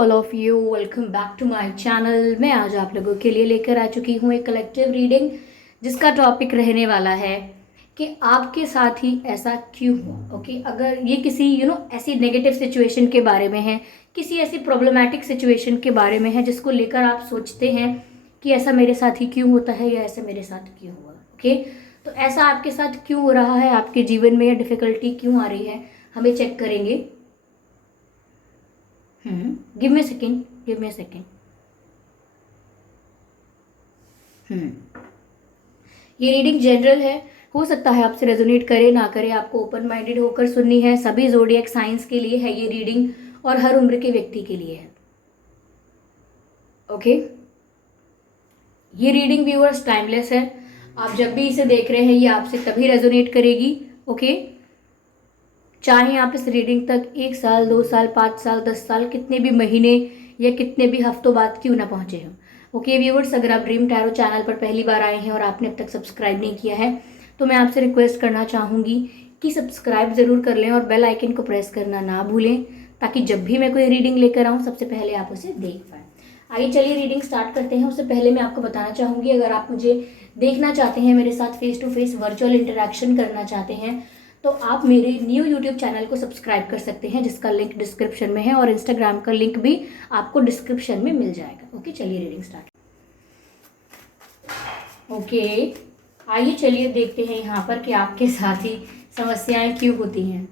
All of you, welcome back to my channel. मैं आज आप लोगों के लिए लेकर आ चुकी हूँ एक कलेक्टिव रीडिंग जिसका टॉपिक रहने वाला है कि आपके साथ ही ऐसा क्यों हुआ। ओके, अगर ये किसी ऐसी नेगेटिव सिचुएशन के बारे में है, किसी ऐसी प्रॉब्लमैटिक सिचुएशन के बारे में है जिसको लेकर आप सोचते हैं कि ऐसा मेरे साथ ही क्यों होता है या ऐसा मेरे साथ क्यों हुआ। ओके, तो ऐसा आपके साथ क्यों हो रहा है, आपके जीवन में या डिफ़िकल्टी क्यों आ रही है, हमें चेक करेंगे। Give me second, give me second. ये रीडिंग जनरल है, हो सकता है आपसे रेजोनेट करे ना करे, आपको ओपन माइंडेड होकर सुननी है। सभी ज़ोडिएक साइंस के लिए है ये रीडिंग और हर उम्र के व्यक्ति के लिए है। ओके, ये रीडिंग व्यूअर्स टाइमलेस है। आप जब भी इसे देख रहे हैं ये आपसे तभी रेजोनेट करेगी। ओके, चाहे आप इस रीडिंग तक 1 साल, 2 साल, 5 साल, 10 साल, कितने भी महीने या कितने भी हफ्तों बाद क्यों ना पहुंचे हो। ओके व्यूअर्स, अगर आप ड्रीम टैरो चैनल पर पहली बार आए हैं और आपने अब तक सब्सक्राइब नहीं किया है तो मैं आपसे रिक्वेस्ट करना चाहूँगी कि सब्सक्राइब ज़रूर कर लें और बेल आइकन को प्रेस करना ना भूलें, ताकि जब भी मैं कोई रीडिंग लेकर आऊँ सबसे पहले आप उसे देख पाएँ। आइए चलिए रीडिंग स्टार्ट करते हैं। उससे पहले मैं आपको बताना चाहूँगी, अगर आप मुझे देखना चाहते हैं, मेरे साथ face to face virtual interaction करना चाहते हैं, तो आप मेरे न्यू यूट्यूब चैनल को सब्सक्राइब कर सकते हैं जिसका लिंक डिस्क्रिप्शन में है, और इंस्टाग्राम का लिंक भी आपको डिस्क्रिप्शन में मिल जाएगा। ओके, चलिए रीडिंग स्टार्ट। ओके, आइए चलिए देखते हैं यहाँ पर कि आपके साथ ही समस्याएं क्यों होती हैं।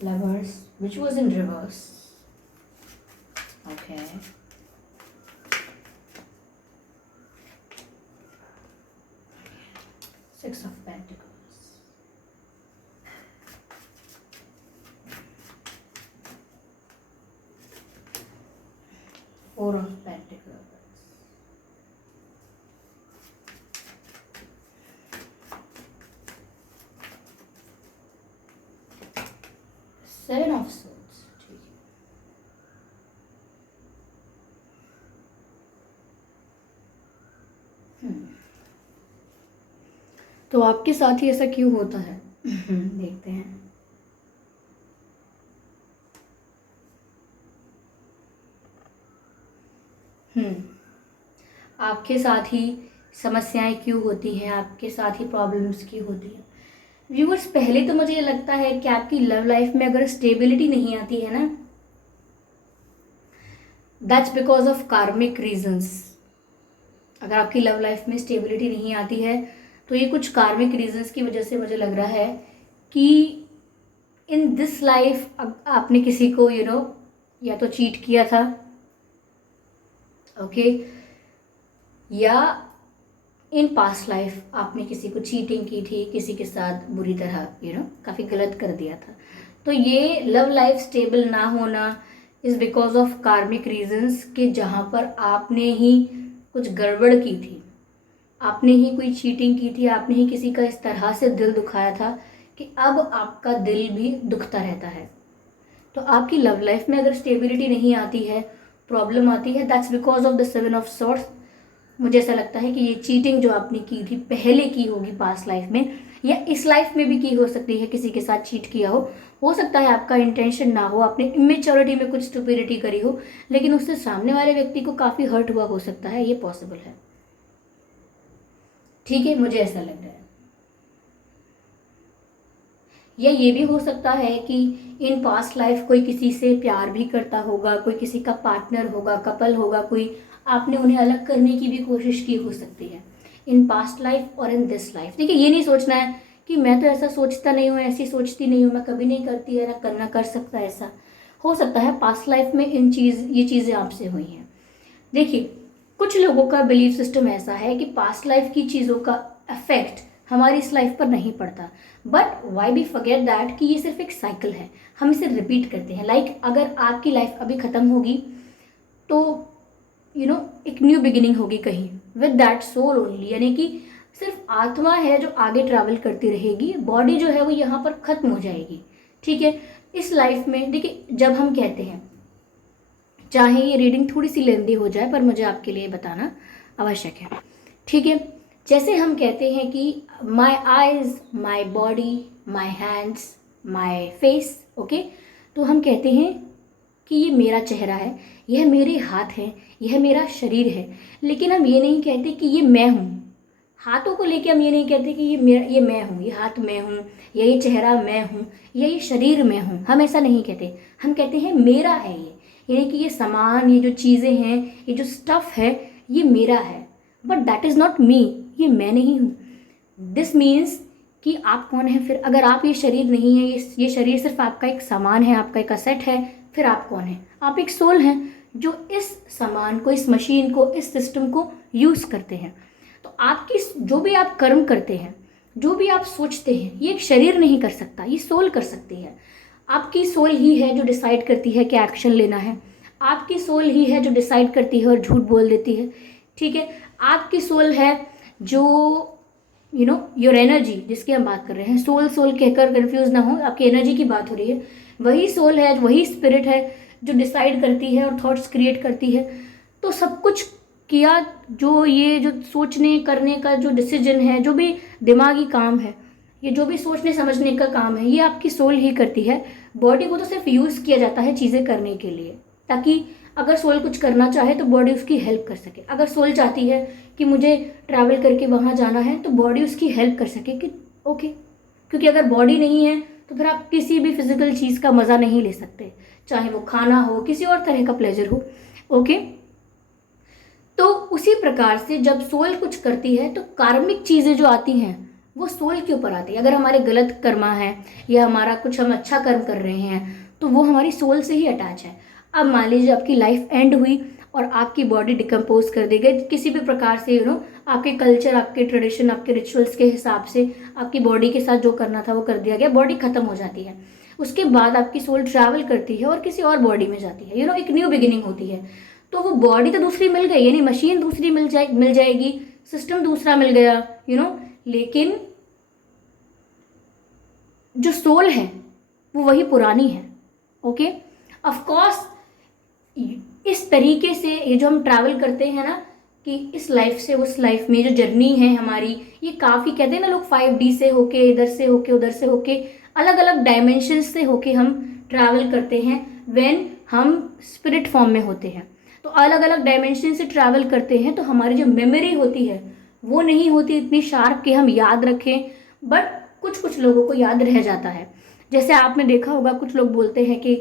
Lovers, which was in reverse. Okay. Six of Pentacles. Four of Pentacles. Seven of Swords. ठीक है। तो आपके साथ ही ऐसा क्यों होता है देखते हैं। आपके साथ ही समस्याएं क्यों होती हैं, आपके साथ ही प्रॉब्लम्स क्यों होती हैं। व्यूअर्स, पहले तो मुझे ये लगता है कि आपकी लव लाइफ में अगर स्टेबिलिटी नहीं आती है ना, दैट्स बिकॉज ऑफ कार्मिक रीजंस। अगर आपकी लव लाइफ में स्टेबिलिटी नहीं आती है तो ये कुछ कार्मिक रीजंस की वजह से मुझे लग रहा है कि इन दिस लाइफ आपने किसी को या तो चीट किया था, ओके, या इन पास्ट लाइफ आपने किसी को चीटिंग की थी, किसी के साथ बुरी तरह काफ़ी गलत कर दिया था। तो ये लव लाइफ स्टेबल ना होना इज़ बिकॉज ऑफ कार्मिक रीजंस, कि जहाँ पर आपने ही कुछ गड़बड़ की थी, आपने ही कोई चीटिंग की थी, आपने ही किसी का इस तरह से दिल दुखाया था कि अब आपका दिल भी दुखता रहता है। तो आपकी लव लाइफ में अगर स्टेबिलिटी नहीं आती है, प्रॉब्लम आती है, that's because of the seven of swords. मुझे ऐसा लगता है कि ये चीटिंग जो आपने की थी, पहले की होगी पास्ट लाइफ में, या इस लाइफ में भी की हो सकती है, किसी के साथ चीट किया हो सकता है आपका इंटेंशन ना हो, आपने इमेच्योरिटी में कुछ स्टुपिडिटी करी हो, लेकिन उससे सामने वाले व्यक्ति को काफ़ी हर्ट हुआ हो सकता है, ये पॉसिबल है। ठीक है, मुझे ऐसा लग रहा है। या ये भी हो सकता है कि इन पास्ट लाइफ कोई किसी से प्यार भी करता होगा, कोई किसी का पार्टनर होगा, कपल होगा, कोई आपने उन्हें अलग करने की भी कोशिश की हो सकती है इन पास्ट लाइफ और इन दिस लाइफ। देखिए, ये नहीं सोचना है कि मैं तो ऐसा सोचता नहीं हूँ, ऐसी सोचती नहीं हूँ, मैं कभी नहीं करती है, ना करना कर सकता, ऐसा हो सकता है पास्ट लाइफ में ये चीज़ें आपसे हुई हैं। देखिए, कुछ लोगों का बिलीफ सिस्टम ऐसा है कि पास्ट लाइफ की चीज़ों का इफेक्ट हमारी इस लाइफ पर नहीं पड़ता, but why be forget that कि ये सिर्फ एक साइकिल है, हम इसे रिपीट करते हैं। लाइक अगर आपकी लाइफ अभी ख़त्म होगी तो एक न्यू बिगिनिंग होगी कहीं विद दैट सोल ओनली, यानी कि सिर्फ आत्मा है जो आगे ट्रैवल करती रहेगी, बॉडी जो है वो यहाँ पर ख़त्म हो जाएगी। ठीक है, इस लाइफ में देखिए, जब हम कहते हैं, चाहे ये रीडिंग थोड़ी सी लेंदी हो जाए पर मुझे आपके लिए बताना आवश्यक है। ठीक है, जैसे हम कहते हैं कि my eyes, my body, my hands, my face, okay. तो हम कहते हैं कि ये मेरा चेहरा है, यह मेरे हाथ हैं, यह मेरा शरीर है, लेकिन हम ये नहीं कहते कि ये मैं हूँ। हाथों को लेके हम ये नहीं कहते कि ये मेरा, ये मैं हूँ, ये हाथ मैं हूँ, या ये चेहरा मैं हूँ, या ये शरीर मैं हूँ। हम ऐसा नहीं कहते, हम कहते हैं मेरा है ये, यानी कि ये सामान, ये जो चीज़ें हैं, ये जो स्टफ़ है, ये मेरा है। But that is not me, ये मैं नहीं हूँ। दिस मीन्स कि आप कौन हैं फिर? अगर आप ये शरीर नहीं है, ये शरीर सिर्फ आपका एक सामान है, आपका एक असेट है, फिर आप कौन हैं? आप एक सोल हैं जो इस सामान को, इस मशीन को, इस सिस्टम को यूज़ करते हैं। तो आपकी जो भी आप कर्म करते हैं, जो भी आप सोचते हैं, ये एक शरीर नहीं कर सकता, ये सोल कर सकती है। आपकी सोल ही है जो डिसाइड करती है कि एक्शन लेना है। आपकी सोल ही है जो डिसाइड करती है और झूठ बोल देती है, ठीक है। आपकी सोल है जो योर एनर्जी, जिसकी हम बात कर रहे हैं, सोल सोल कहकर कंफ्यूज ना हो, आपकी एनर्जी की बात हो रही है। वही सोल है, वही स्पिरिट है जो डिसाइड करती है और थॉट्स क्रिएट करती है। तो सब कुछ किया, जो सोचने करने का जो डिसीजन है, जो भी दिमागी काम है, ये जो भी सोचने समझने का काम है, ये आपकी सोल ही करती है। बॉडी को तो सिर्फ यूज़ किया जाता है चीज़ें करने के लिए, ताकि अगर सोल कुछ करना चाहे तो बॉडी उसकी हेल्प कर सके। अगर सोल चाहती है कि मुझे ट्रैवल करके वहाँ जाना है, तो बॉडी उसकी हेल्प कर सके कि ओके। क्योंकि अगर बॉडी नहीं है तो फिर आप किसी भी फिजिकल चीज़ का मज़ा नहीं ले सकते, चाहे वो खाना हो, किसी और तरह का प्लेजर हो, ओके। तो उसी प्रकार से जब सोल कुछ करती है तो कार्मिक चीज़ें जो आती हैं वो सोल के ऊपर आती है। अगर हमारे गलत कर्मा है या हमारा कुछ हम अच्छा कर्म कर रहे हैं तो वो हमारी सोल से ही अटैच है। अब मान लीजिए आपकी लाइफ एंड हुई और आपकी बॉडी डिकम्पोज कर दी गई किसी भी प्रकार से, आपके कल्चर, आपके ट्रेडिशन, आपके रिचुअल्स के हिसाब से आपकी बॉडी के साथ जो करना था वो कर दिया गया, बॉडी खत्म हो जाती है। उसके बाद आपकी सोल ट्रैवल करती है और किसी और बॉडी में जाती है, एक न्यू बिगिनिंग होती है। तो वो बॉडी तो दूसरी मिल गई, यानी मशीन दूसरी मिल जाएगी, सिस्टम दूसरा मिल गया, लेकिन जो सोल है वो वही पुरानी है, ओके। ऑफ कोर्स इस तरीके से ये जो हम ट्रैवल करते हैं ना, कि इस लाइफ से उस लाइफ में जो जर्नी है हमारी, ये काफ़ी, कहते हैं ना लोग, 5D से होके, इधर से होके, उधर से होके, अलग अलग डायमेंशन से होके हम ट्रैवल करते हैं व्हेन हम स्पिरिट फॉर्म में होते हैं। तो अलग अलग डायमेंशन से ट्रैवल करते हैं तो हमारी जो मेमोरी होती है वो नहीं होती इतनी शार्प कि हम याद रखें, बट कुछ कुछ लोगों को याद रह जाता है। जैसे आपने देखा होगा, कुछ लोग बोलते हैं कि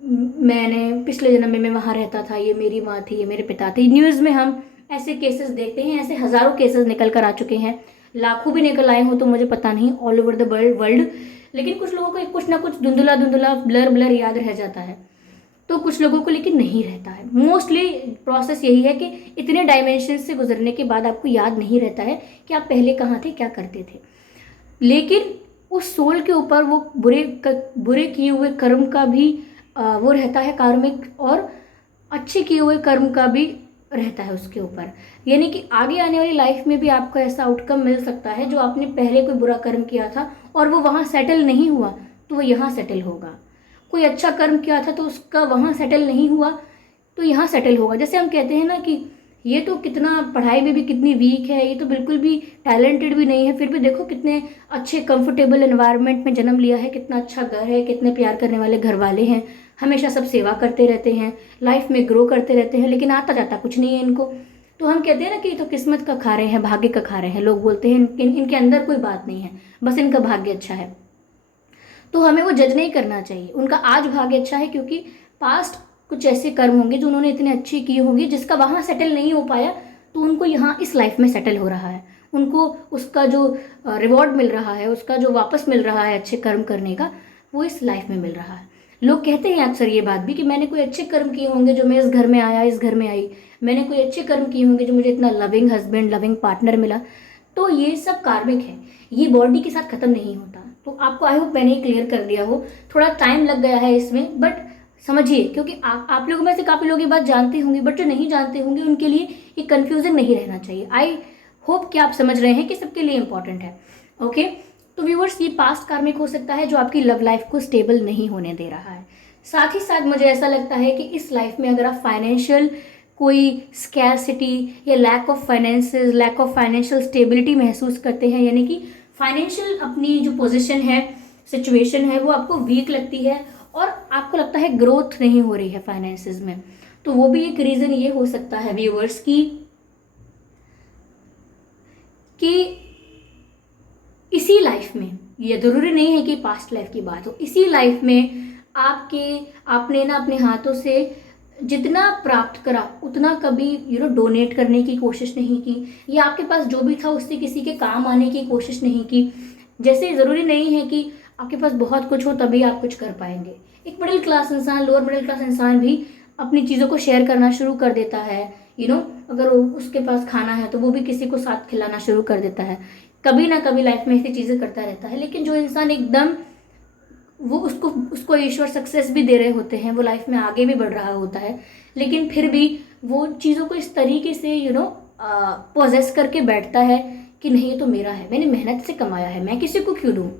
मैंने पिछले जन्म में मैं वहाँ रहता था, ये मेरी माँ थी, ये मेरे पिता थे। न्यूज़ में हम ऐसे केसेस देखते हैं, ऐसे हज़ारों केसेस निकल कर आ चुके हैं, लाखों भी निकल आए हों तो मुझे पता नहीं, ऑल ओवर द वर्ल्ड। लेकिन कुछ लोगों को कुछ ना कुछ धुंधला धुंधला, ब्लर ब्लर याद रह जाता है, तो कुछ लोगों को लेकिन नहीं रहता है। मोस्टली प्रोसेस यही है कि इतने डायमेंशन से गुजरने के बाद आपको याद नहीं रहता है कि आप पहले कहाँ थे, क्या करते थे। लेकिन उस सोल के ऊपर वो बुरे किए हुए कर्म का भी वो रहता है कार्मिक, और अच्छे किए हुए कर्म का भी रहता है उसके ऊपर। यानी कि आगे आने वाली लाइफ में भी आपको ऐसा आउटकम मिल सकता है, जो आपने पहले कोई बुरा कर्म किया था और वो वहाँ सेटल नहीं हुआ तो वो यहाँ सेटल होगा। कोई अच्छा कर्म किया था तो उसका वहाँ सेटल नहीं हुआ तो यहाँ सेटल होगा। जैसे हम कहते हैं ना कि ये तो कितना पढ़ाई में भी कितनी वीक है, ये तो बिल्कुल भी टैलेंटेड भी नहीं है, फिर भी देखो कितने अच्छे कंफर्टेबल एनवायरनमेंट में जन्म लिया है, कितना अच्छा घर है, कितने प्यार करने वाले घर वाले हैं, हमेशा सब सेवा करते रहते हैं, लाइफ में ग्रो करते रहते हैं, लेकिन आता जाता कुछ नहीं है इनको। तो हम कहते हैं ना कि ये तो किस्मत का खा रहे हैं, भाग्य का खा रहे हैं। लोग बोलते हैं इनके अंदर कोई बात नहीं है, बस इनका भाग्य अच्छा है। तो हमें वो जज नहीं करना चाहिए, उनका आज भाग्य अच्छा है क्योंकि पास्ट कुछ ऐसे कर्म होंगे जो उन्होंने इतने अच्छे किए होंगे, जिसका वहाँ सेटल नहीं हो पाया, तो उनको यहाँ इस लाइफ में सेटल हो रहा है, उनको उसका जो रिवॉर्ड मिल रहा है, उसका जो वापस मिल रहा है अच्छे कर्म करने का, वो इस लाइफ में मिल रहा है। लोग कहते हैं अक्सर ये बात भी कि मैंने कोई अच्छे कर्म किए होंगे जो मैं इस घर में आया, इस घर में आई, मैंने कोई अच्छे कर्म किए होंगे जो मुझे इतना लविंग हस्बैंड, लविंग पार्टनर मिला। तो ये सब कार्मिक है, ये बॉडी के साथ ख़त्म नहीं होता। तो आपको आई होप मैंने क्लियर कर दिया हो, थोड़ा टाइम लग गया है इसमें, बट समझिए, क्योंकि आप लोगों में से काफ़ी लोग ये बात जानते होंगे, बट जो नहीं जानते होंगे उनके लिए ये कन्फ्यूजन नहीं रहना चाहिए। आई होप कि आप समझ रहे हैं कि सबके लिए इंपॉर्टेंट है, ओके। तो व्यूअर्स, ये पास्ट कार्मिक हो सकता है जो आपकी लव लाइफ को स्टेबल नहीं होने दे रहा है। साथ ही साथ मुझे ऐसा लगता है कि इस लाइफ में अगर आप फाइनेंशियल कोई स्कैरसिटी या lack of finances, lack of financial stability महसूस करते हैं, यानी कि फाइनेंशियल अपनी जो पोजीशन है सिचुएशन है वो आपको वीक लगती है और आपको लगता है ग्रोथ नहीं हो रही है फाइनेंसेस में, तो वो भी एक रीज़न ये हो सकता है व्यूअर्स कि इसी लाइफ में, ये ज़रूरी नहीं है कि पास्ट लाइफ की बात हो, इसी लाइफ में आपने ना अपने हाथों से जितना प्राप्त करा उतना कभी डोनेट करने की कोशिश नहीं की, या आपके पास जो भी था उससे किसी के काम आने की कोशिश नहीं की। जैसे ज़रूरी नहीं है कि आपके पास बहुत कुछ हो तभी आप कुछ कर पाएंगे। एक मिडिल क्लास इंसान, लोअर मिडिल क्लास इंसान भी अपनी चीज़ों को शेयर करना शुरू कर देता है। अगर उसके पास खाना है तो वो भी किसी को साथ खिलाना शुरू कर देता है। कभी ना कभी लाइफ में ऐसी चीज़ें करता रहता है। लेकिन जो इंसान एकदम वो उसको ईश्वर सक्सेस भी दे रहे होते हैं, वो लाइफ में आगे भी बढ़ रहा होता है, लेकिन फिर भी वो चीज़ों को इस तरीके से पोजेस करके बैठता है कि नहीं ये तो मेरा है, मैंने मेहनत से कमाया है, मैं किसी को क्यों दूँ,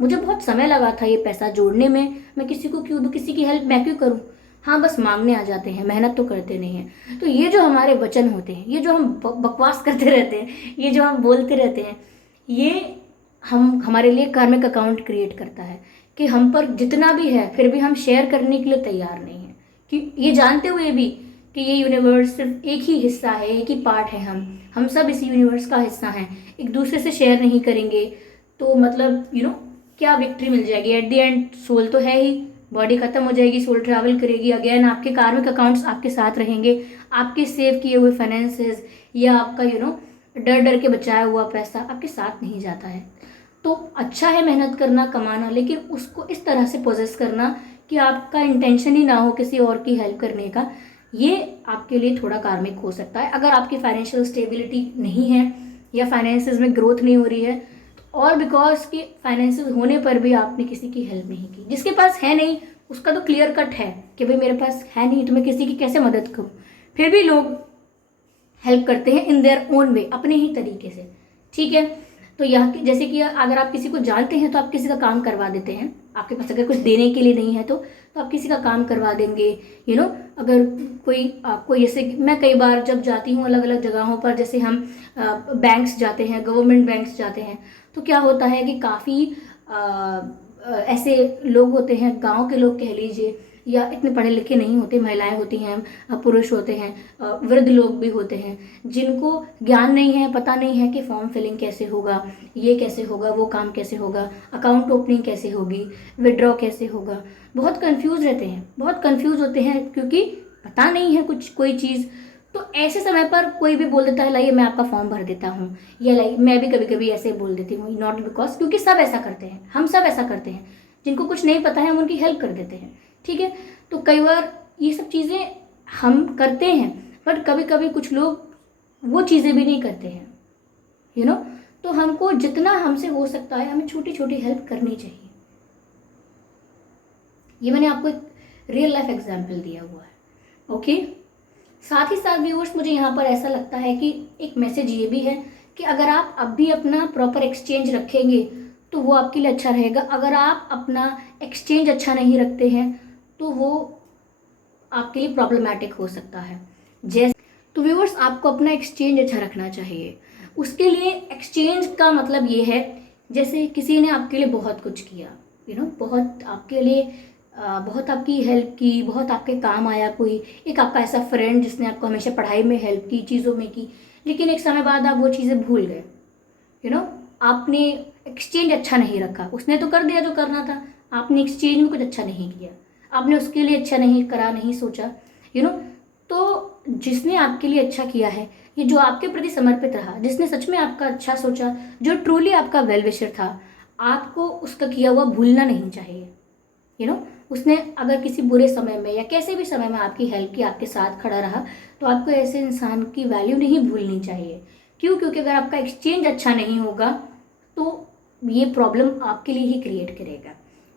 मुझे बहुत समय लगा था ये पैसा जोड़ने में, मैं किसी को क्यों दूँ, किसी की हेल्प मैं क्यों करूँ। हाँ, बस मांगने आ जाते हैं, मेहनत तो करते नहीं हैं। तो ये जो हमारे वचन होते हैं, ये जो हम बकवास करते रहते हैं, ये जो हम बोलते रहते हैं, ये हमारे लिए कार्मिक अकाउंट क्रिएट करता है कि हम पर जितना भी है फिर भी हम शेयर करने के लिए तैयार नहीं है, कि ये जानते हुए भी कि ये यूनिवर्स सिर्फ एक ही हिस्सा है, एक ही पार्ट है, हम सब इस यूनिवर्स का हिस्सा हैं, एक दूसरे से शेयर नहीं करेंगे तो मतलब क्या विक्ट्री मिल जाएगी। एट द एंड सोल तो है ही, बॉडी खत्म हो जाएगी, सोल ट्रैवल करेगी अगेन, आपके कार्मिक अकाउंट्स आपके साथ रहेंगे, आपके सेव किए हुए फाइनेंसेस या आपका डर डर के बचाया हुआ पैसा आपके साथ नहीं जाता है। तो अच्छा है मेहनत करना, कमाना, लेकिन उसको इस तरह से पोजेस करना कि आपका इंटेंशन ही ना हो किसी और की हेल्प करने का, ये आपके लिए थोड़ा कार्मिक हो सकता है। अगर आपकी फाइनेंशियल स्टेबिलिटी नहीं है या फाइनेंसेस में ग्रोथ नहीं हो रही है, और बिकॉज कि फाइनेंसेस होने पर भी आपने किसी की हेल्प नहीं की। जिसके पास है नहीं उसका तो क्लियर कट है कि भाई मेरे पास है नहीं तो मैं किसी की कैसे मदद करूँ, फिर भी लोग हेल्प करते हैं इन देयर ओन वे, अपने ही तरीके से। ठीक है, तो यह जैसे कि अगर आप किसी को जानते हैं तो आप किसी का काम करवा देते हैं, आपके पास अगर कुछ देने के लिए नहीं है तो आप किसी का काम करवा देंगे। अगर कोई आपको, जैसे मैं कई बार जब जाती हूँ अलग अलग जगहों पर, जैसे हम बैंक्स जाते हैं, गवर्नमेंट बैंक्स जाते हैं, तो क्या होता है कि काफ़ी ऐसे लोग होते हैं, गांव के लोग कह लीजिए, या इतने पढ़े लिखे नहीं होते, महिलाएं होती हैं, पुरुष होते हैं, वृद्ध लोग भी होते हैं, जिनको ज्ञान नहीं है, पता नहीं है कि फॉर्म फिलिंग कैसे होगा, ये कैसे होगा, वो काम कैसे होगा, अकाउंट ओपनिंग कैसे होगी, विड्रॉ कैसे होगा, बहुत कंफ्यूज रहते हैं, बहुत कंफ्यूज होते हैं क्योंकि पता नहीं है कोई चीज़। तो ऐसे समय पर कोई भी बोल देता है लाइए मैं आपका फॉर्म भर देता हूँ, या लाइए मैं भी कभी कभी ऐसे बोल देती हूँ, नॉट बिकॉज, क्योंकि सब ऐसा करते हैं, हम सब ऐसा करते हैं, जिनको कुछ नहीं पता है हम उनकी हेल्प कर देते हैं। ठीक है, तो कई बार ये सब चीज़ें हम करते हैं, बट कभी कभी कुछ लोग वो चीज़ें भी नहीं करते हैं। तो हमको जितना हमसे हो सकता है हमें छोटी छोटी हेल्प करनी चाहिए। ये मैंने आपको एक रियल लाइफ एग्जाम्पल दिया हुआ है। ओके, साथ ही साथ व्यूअर्स मुझे यहाँ पर ऐसा लगता है कि एक मैसेज ये भी है कि अगर आप अब भी अपना प्रॉपर एक्सचेंज रखेंगे तो वो आपके लिए अच्छा रहेगा। अगर आप अपना एक्सचेंज अच्छा नहीं रखते हैं तो वो आपके लिए प्रॉब्लमैटिक हो सकता है। जैसे तो व्यूअर्स आपको अपना एक्सचेंज अच्छा रखना चाहिए। उसके लिए एक्सचेंज का मतलब ये है, जैसे किसी ने आपके लिए बहुत कुछ किया, बहुत आपके लिए बहुत आपकी हेल्प की, बहुत आपके काम आया, कोई एक आपका ऐसा फ्रेंड जिसने आपको हमेशा पढ़ाई में हेल्प की, चीज़ों में की, लेकिन एक समय बाद आप वो चीज़ें भूल गए। आपने एक्सचेंज अच्छा नहीं रखा, उसने तो कर दिया जो करना था, आपने एक्सचेंज में कुछ अच्छा नहीं किया, आपने उसके लिए अच्छा नहीं करा, नहीं सोचा। तो जिसने आपके लिए अच्छा किया है, ये जो आपके प्रति समर्पित रहा, जिसने सच में आपका अच्छा सोचा, जो ट्रूली आपका वेल विशर था, आपको उसका किया हुआ भूलना नहीं चाहिए। उसने अगर किसी बुरे समय में या कैसे भी समय में आपकी हेल्प की, आपके साथ खड़ा रहा, तो आपको ऐसे इंसान की वैल्यू नहीं भूलनी चाहिए। क्यों? क्योंकि अगर आपका एक्सचेंज अच्छा नहीं होगा तो ये प्रॉब्लम आपके लिए ही क्रिएट करेगा।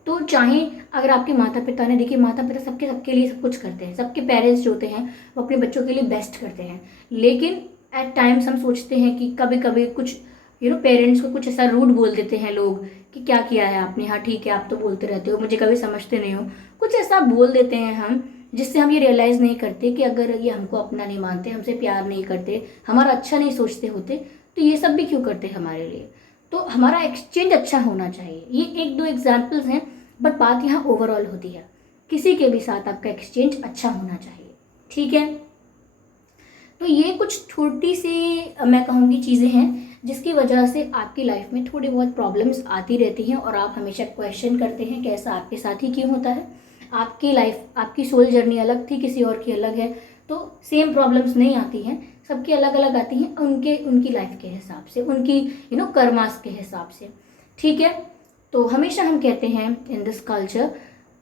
तो चाहे अगर आपके माता पिता ने, देखिए माता पिता सबके लिए सब कुछ करते हैं, सबके पेरेंट्स जो होते हैं वो अपने बच्चों के लिए बेस्ट करते हैं, लेकिन एट टाइम्स हम सोचते हैं कि कभी कभी कुछ पेरेंट्स को कुछ ऐसा रूड बोल देते हैं लोग कि क्या किया है आपने, हाँ ठीक है आप तो बोलते रहते हो, मुझे कभी समझते नहीं हो, कुछ ऐसा बोल देते हैं हम, जिससे हम ये रियलाइज़ नहीं करते कि अगर ये हमको अपना नहीं मानते, हमसे प्यार नहीं करते, हमारा अच्छा नहीं सोचते होते, तो ये सब भी क्यों करते हमारे लिए। तो हमारा एक्सचेंज अच्छा होना चाहिए। ये एक दो एग्जाम्पल्स हैं, बट बात यहाँ ओवरऑल होती है, किसी के भी साथ आपका एक्सचेंज अच्छा होना चाहिए, ठीक है। तो ये कुछ छोटी सी मैं कहूँगी चीज़ें हैं जिसकी वजह से आपकी लाइफ में थोड़ी बहुत प्रॉब्लम्स आती रहती हैं और आप हमेशा क्वेश्चन करते हैं कि ऐसा आपके साथ ही क्यों होता है। आपकी लाइफ, आपकी सोल जर्नी अलग थी, किसी और की अलग है, तो सेम प्रॉब्लम्स नहीं आती हैं, सबकी अलग अलग आती हैं उनकी लाइफ के हिसाब से, उनकी कर्मास के हिसाब से, ठीक है। तो हमेशा हम कहते हैं in this culture,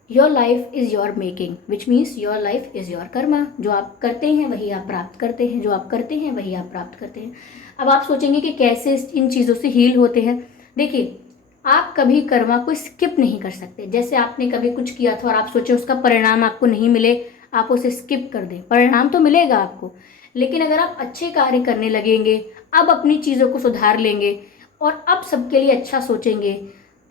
your life is your making, which means your life is your Karma. जो आप करते हैं वही आप प्राप्त करते हैं, जो आप करते हैं वही आप प्राप्त करते हैं। अब आप सोचेंगे कि कैसे इन चीज़ों से हील होते हैं। देखिए, आप कभी कर्मा को स्किप नहीं कर सकते। जैसे आपने कभी कुछ किया था और आप सोचे उसका परिणाम आपको नहीं मिले, आप उसे स्किप कर दें, परिणाम तो मिलेगा आपको। लेकिन अगर आप अच्छे कार्य करने लगेंगे, अब अपनी चीज़ों को सुधार लेंगे और अब सबके लिए अच्छा सोचेंगे,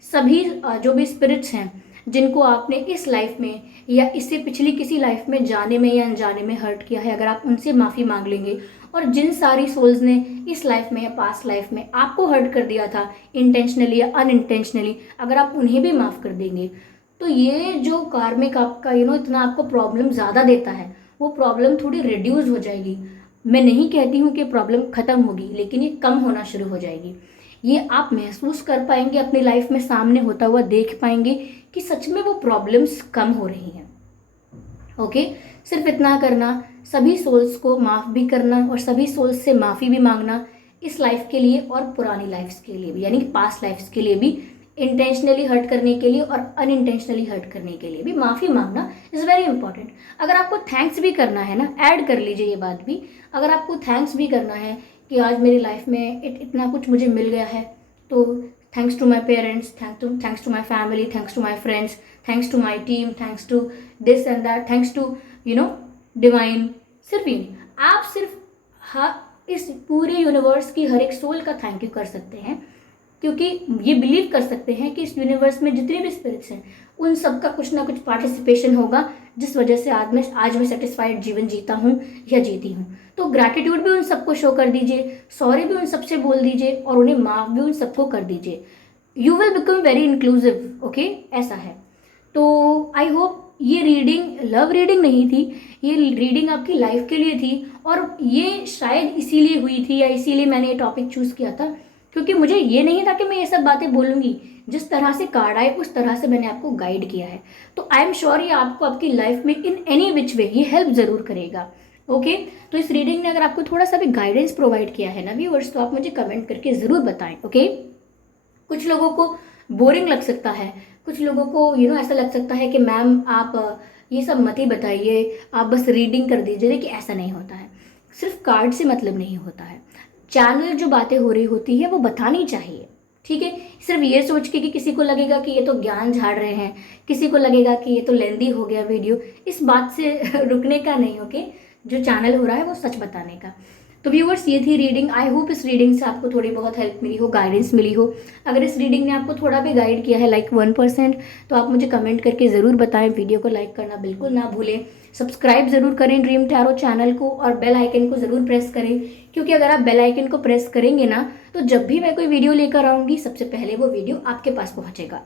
सभी जो भी स्पिरिट्स हैं जिनको आपने इस लाइफ में या इससे पिछली किसी लाइफ में जाने में या अनजाने में हर्ट किया है, अगर आप उनसे माफ़ी मांग लेंगे, और जिन सारी सोल्स ने इस लाइफ में या पास्ट लाइफ में आपको हर्ट कर दिया था इंटेंशनली या अनइंटेंशनली, अगर आप उन्हें भी माफ़ कर देंगे, तो ये जो कार्मिक आपका इतना आपको प्रॉब्लम ज़्यादा देता है, वो प्रॉब्लम थोड़ी रिड्यूस हो जाएगी। मैं नहीं कहती हूँ कि प्रॉब्लम ख़त्म होगी, लेकिन ये कम होना शुरू हो जाएगी। ये आप महसूस कर पाएंगे, अपनी लाइफ में सामने होता हुआ देख पाएंगे कि सच में वो प्रॉब्लम्स कम हो रही हैं। ओके, सिर्फ इतना करना, सभी सोल्स को माफ़ भी करना और सभी सोल्स से माफ़ी भी मांगना, इस लाइफ के लिए और पुरानी लाइफ्स के लिए भी, यानी पास्ट लाइफ्स के लिए भी, इंटेंशनली हर्ट करने के लिए और अनइंटेंशनली हर्ट करने के लिए भी माफ़ी मांगना इज़ वेरी इंपॉर्टेंट। अगर आपको थैंक्स भी करना है ना, ऐड कर लीजिए ये बात भी, अगर आपको थैंक्स भी करना है कि आज मेरी लाइफ में इतना कुछ मुझे मिल गया है, तो thanks to my parents, thanks to my family, thanks to my friends, thanks to my team, thanks to this and that, thanks to divine. सिर्फ ये, आप सिर्फ इस पूरे यूनिवर्स की हर एक सोल का थैंक यू कर सकते हैं, क्योंकि ये बिलीव कर सकते हैं कि इस यूनिवर्स में जितने भी स्पिरिट्स हैं उन सब का कुछ ना कुछ पार्टिसिपेशन होगा, जिस वजह से आज मैं सेटिस्फाइड जीवन जीता हूँ या जीती हूँ। तो ग्रैटिट्यूड भी उन सबको शो कर दीजिए, सॉरी भी उन सबसे बोल दीजिए और उन्हें माफ़ भी उन सबको कर दीजिए। You will become very inclusive. Okay, ऐसा है। तो आई होप ये रीडिंग लव रीडिंग नहीं थी, ये रीडिंग आपकी लाइफ के लिए थी, और ये शायद इसीलिए हुई थी या इसीलिए मैंने ये टॉपिक चूज़ किया था, क्योंकि मुझे ये नहीं था कि मैं ये सब बातें बोलूँगी। जिस तरह से कार्ड आए उस तरह से मैंने आपको गाइड किया है। तो आई एम श्योर ये आपको आपकी लाइफ में इन एनी विच वे ये हेल्प ज़रूर करेगा। ओके, तो इस रीडिंग ने अगर आपको थोड़ा सा भी गाइडेंस प्रोवाइड किया है ना व्यूअर्स, तो आप मुझे कमेंट करके ज़रूर बताएं। ओके, कुछ लोगों को बोरिंग लग सकता है, कुछ लोगों को ऐसा लग सकता है कि मैम आप ये सब मत ही बताइए, आप बस रीडिंग कर दीजिए। देखिए, ऐसा नहीं होता है, सिर्फ कार्ड से मतलब नहीं होता है। चैनल जो बातें हो रही होती है वो बतानी चाहिए, ठीक है। सिर्फ ये सोच के कि किसी को लगेगा कि ये तो ज्ञान झाड़ रहे हैं, किसी को लगेगा कि ये तो लेंदी हो गया वीडियो, इस बात से रुकने का नहीं। ओके, जो चैनल हो रहा है वो सच बताने का। तो व्यूअर्स, ये थी रीडिंग। आई होप इस रीडिंग से आपको थोड़ी बहुत हेल्प मिली हो, गाइडेंस मिली हो। अगर इस रीडिंग ने आपको थोड़ा भी गाइड किया है, लाइक 1%, तो आप मुझे कमेंट करके ज़रूर बताएं। वीडियो को लाइक करना बिल्कुल ना भूलें, सब्सक्राइब ज़रूर करें ड्रीम टैरो चैनल को, और बेल आइकन को ज़रूर प्रेस करें, क्योंकि अगर आप बेल आइकन को प्रेस करेंगे ना, तो जब भी मैं कोई वीडियो लेकर आऊँगी सबसे पहले वो वीडियो आपके पास पहुँचेगा।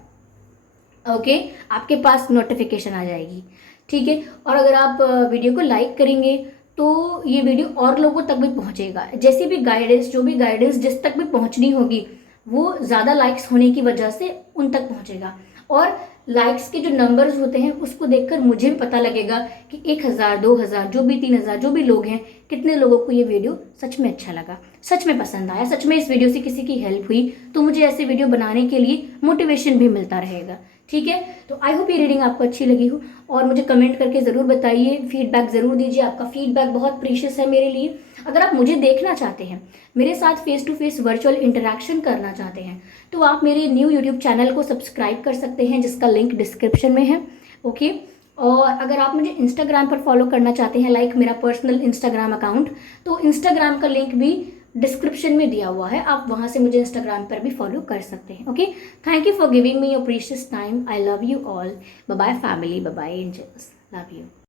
ओके, आपके पास नोटिफिकेशन आ जाएगी, ठीक है। और अगर आप वीडियो को लाइक करेंगे तो ये वीडियो और लोगों तक भी पहुंचेगा। जैसी भी गाइडेंस, जो भी गाइडेंस जिस तक भी पहुंचनी होगी, वो ज़्यादा लाइक्स होने की वजह से उन तक पहुंचेगा। और लाइक्स के जो नंबर्स होते हैं उसको देखकर मुझे भी पता लगेगा कि 1000, 2000, जो भी 3000, जो भी लोग हैं, कितने लोगों को ये वीडियो सच में अच्छा लगा, सच में पसंद आया, सच में इस वीडियो से किसी की हेल्प हुई, तो मुझे ऐसे वीडियो बनाने के लिए मोटिवेशन भी मिलता रहेगा, ठीक है। तो आई होप ये रीडिंग आपको अच्छी लगी हो, और मुझे कमेंट करके ज़रूर बताइए, फीडबैक ज़रूर दीजिए। आपका फीडबैक बहुत प्रीशियस है मेरे लिए। अगर आप मुझे देखना चाहते हैं, मेरे साथ face to face virtual interaction करना चाहते हैं, तो आप मेरे न्यू यूट्यूब चैनल को सब्सक्राइब कर सकते हैं, जिसका लिंक डिस्क्रिप्शन में है। ओके, और अगर आप मुझे इंस्टाग्राम पर फॉलो करना चाहते हैं, लाइक मेरा पर्सनल इंस्टाग्राम अकाउंट, तो इंस्टाग्राम का लिंक भी डिस्क्रिप्शन में दिया हुआ है, आप वहाँ से मुझे इंस्टाग्राम पर भी फॉलो कर सकते हैं। Okay, thank you for giving me your precious time. I love you all. Bye bye family, bye bye angels, love you.